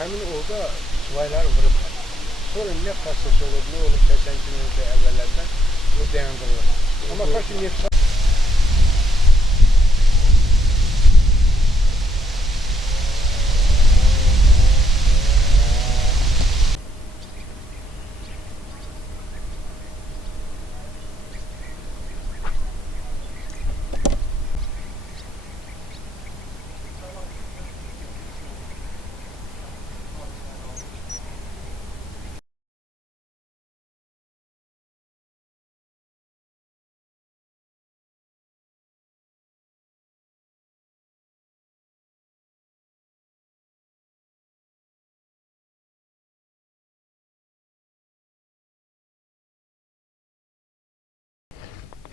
Həmin orada subaylar vurub. Sonra nə xəstəsi olub, nə olub 80-ci ildə əvvəllərdən o dayandırılır. Amma kaşı neft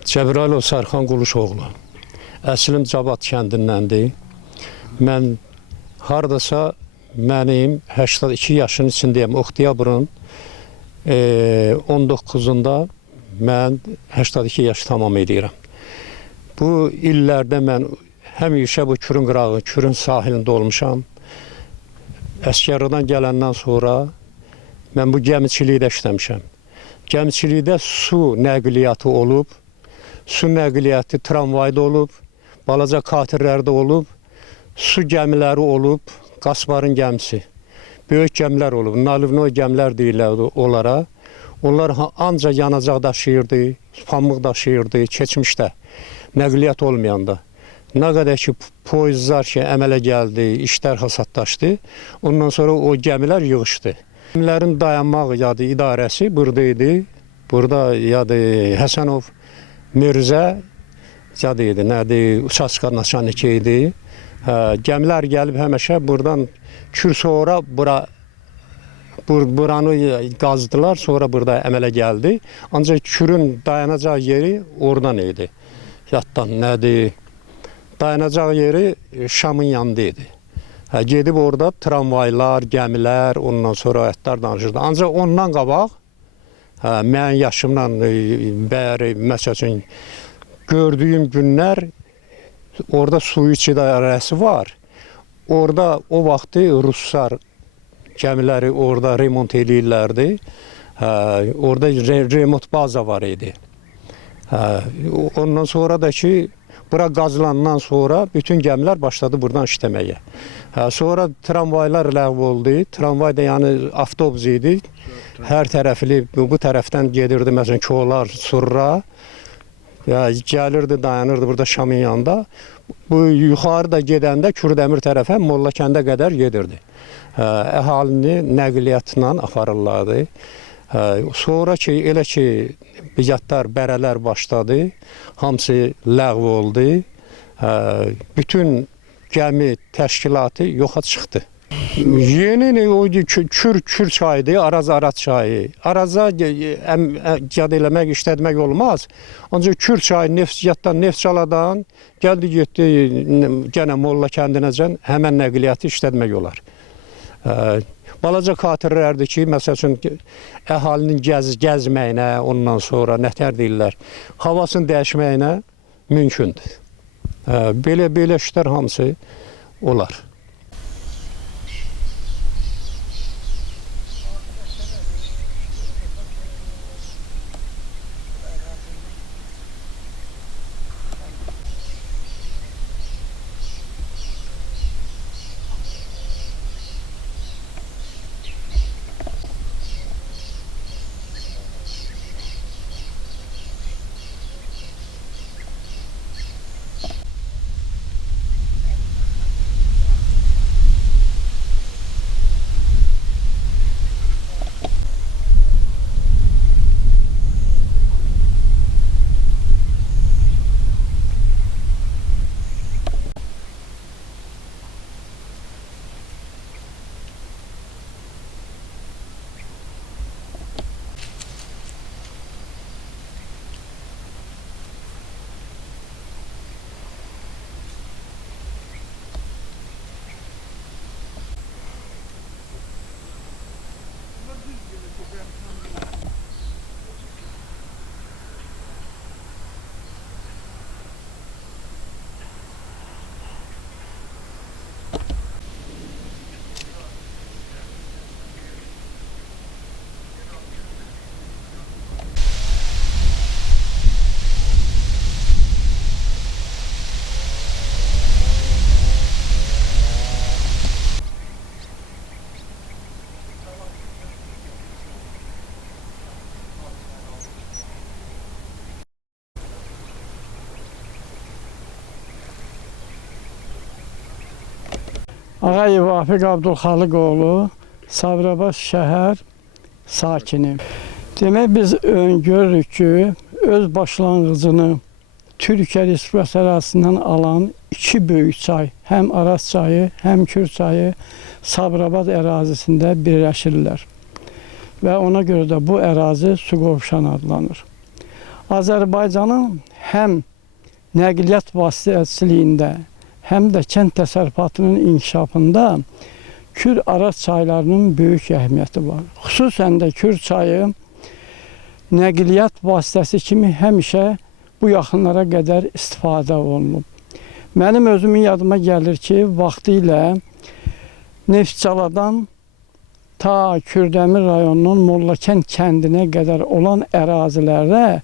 Cəbrayılov Sərxan Quluşoğlu. Əslim Cabat kəndindəndir. Mən hardasa mənim 82 yaşın içindəyəm. Oktyabrın 19-unda mən 82 yaş tamam edirəm. Bu illərdə mən həmişə bu Kürün qırağı, Kürün sahilində olmuşam. Əskərdən gələndən sonra mən bu gəmiçilikdə işləmişəm. Gəmiçilikdə su nəqliyyatı olub. Su nəqliyyatı tramvayda olub, balaca katerlərdə olub, su gəmiləri olub, Qasbarın gəmisi. Böyük gəmilər olub, Nalivnoy gəmilər deyirlər onlara. Onlar ancaq yanacaq daşıyırdı, pamıq daşıyırdı keçmişdə, nəqliyyat olmayanda. Nə qədər ki, poyuzlar ki, əmələ gəldi, işlər hasadlaşdı, ondan sonra o gəmilər yığışdı. Gəmilərin dayanmaq yadı idarəsi burada idi, burada yadı Həsənov, Mirzə zad idi, nədir, uçaçqa naçaniki idi. Gəmilər gəlib həmişə buradan Kür sonra buranı qazdılar, sonra burada əmələ gəldi. Ancaq Kürün dayanacaq yeri oradan idi. Yaddan nədir, dayanacaq yeri Şamın yanında idi. Gedib orada tramvaylar, gəmilər, ondan sonra həyatlar danışırdı. Ancaq ondan qabaq, mən yaşımdan bəri, məsəl üçün, gördüyüm günlər, orada su iç idarəsi var. Orada o vaxtı Ruslar gəmiləri orada remont edirlərdi. Orada remont baza var idi. Ondan sonra da ki, bura qazılandan sonra bütün gəmilər başladı buradan işləməyə. Sonra tramvaylar ləğv oldu. Tramvay da yəni avtobus idi. Hər tərəfli bu tərəfdən gedirdi, məsələn, Kolar, Surra. Gəlirdi, dayanırdı burada Şamın yanında. Bu yuxarı da gedəndə Kürdəmir tərəfə Mollakəndə qədər gedirdi. Əhalini nəqliyyatla aparırlardı. Sonra ki, elə ki, bigatlar, bərələr başladı, hamısı ləğv oldu. Bütün gəmi təşkilatı yoxa çıxdı. Yeni o Kür çayıdır, Araz çayı. Araza cad eləmək, işlətmək olmaz. Ancaq Kür çayı neftiyyatdan, Neftçaladan gəldi, getdi, gənə Molla kəndinəcən həmən nəqliyyatı işlətmək olar. Balaca xatirlərdir ki, məsəl üçün, əhalinin gəzməyinə, ondan sonra nətər deyirlər, havasını dəyişməyinə mümkündür. Belə işlər hamısı olar. Ağayev Vafiq Abdulxaliqoğlu, Sabirabad şəhər sakini. Demək, biz görürük ki, öz başlanğıcını Türkiyə Respublikası ərazisindən alan iki böyük çay, həm Araz çayı, həm Kür çayı Sabirabad ərazisində birləşirlər. Və ona görə də bu ərazi Suqovuşan adlanır. Azərbaycanın həm nəqliyyat vasitəçiliyində, həm də kənd təsərrüfatının inkişafında Kür-Araz çaylarının böyük əhəmiyyəti var. Xüsusən də Kür çayı nəqliyyat vasitəsi kimi həmişə bu yaxınlara qədər istifadə olunub. Mənim özümün yadıma gəlir ki, vaxtilə Neftçaladan ta Kürdəmir rayonunun Mollakənd kəndinə qədər olan ərazilərdə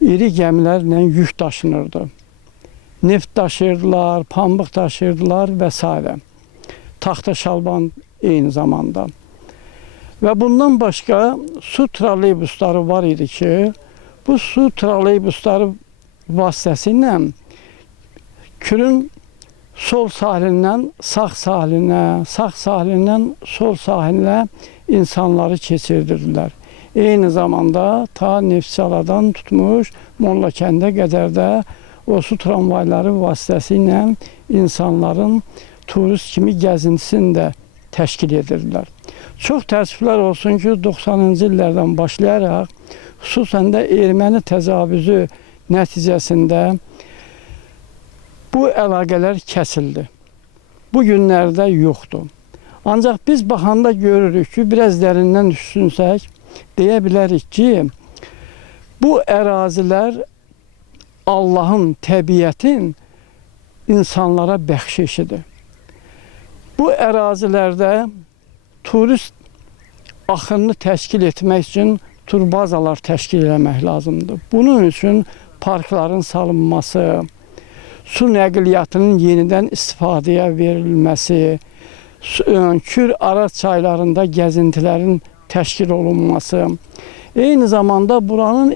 iri gəmilərlə yük daşınırdı. Neft daşıyırdılar, pambıq daşıyırdılar və s. Taxta şalban eyni zamanda. Və bundan başqa su trolleybusları var idi ki, bu su trolleybusları vasitəsilə Kürün sol sahilindən sağ sahilinə, sağ sahilindən sol sahilinə insanları keçirdirdilər. Eyni zamanda ta Neftçaladan tutmuş Mollakəndə qədər də o su tramvayları vasitəsilə insanların turist kimi gəzintisini də təşkil edirdilər. Çox təəssüflər olsun ki, 90-cı illərdən başlayaraq, xüsusən də erməni təcavüzü nəticəsində bu əlaqələr kəsildi. Bu günlərdə yoxdur. Ancaq biz baxanda görürük ki, biraz dərindən düşünsək, deyə bilərik ki, bu ərazilər Allahın, təbiətin insanlara bəxşişidir. Bu ərazilərdə turist axınını təşkil etmək üçün turbazalar təşkil etmək lazımdır. Bunun üçün parkların salınması, su nəqliyyatının yenidən istifadəyə verilməsi, Kür-Araz çaylarında gəzintilərin təşkil olunması, eyni zamanda buranın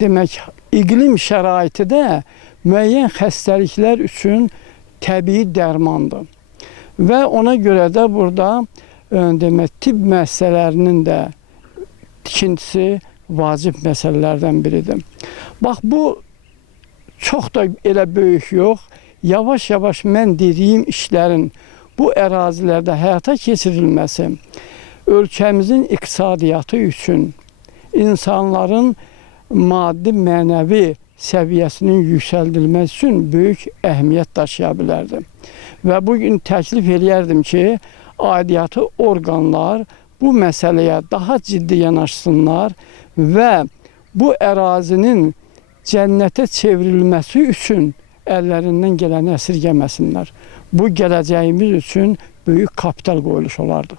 demək, iqlim şəraiti də müəyyən xəstəliklər üçün təbii dərmandır. Və ona görə də burada demək, tibb müəssisələrinin də tikintisi vacib məsələlərdən biridir. Bax, bu çox da elə böyük yox. Yavaş-yavaş mən dediyim işlərin bu ərazilərdə həyata keçirilməsi ölkəmizin iqtisadiyyatı üçün, insanların maddi, mənəvi səviyyəsinin yüksəldilməsi üçün böyük əhəmiyyət daşıya bilərdi. Və bugün təklif edərdim ki, aidiyyatı orqanlar bu məsələyə daha ciddi yanaşsınlar və bu ərazinin cənnətə çevrilməsi üçün əllərindən gələni əsirgəməsinlər. Bu gələcəyimiz üçün böyük kapital qoyuluş olardı.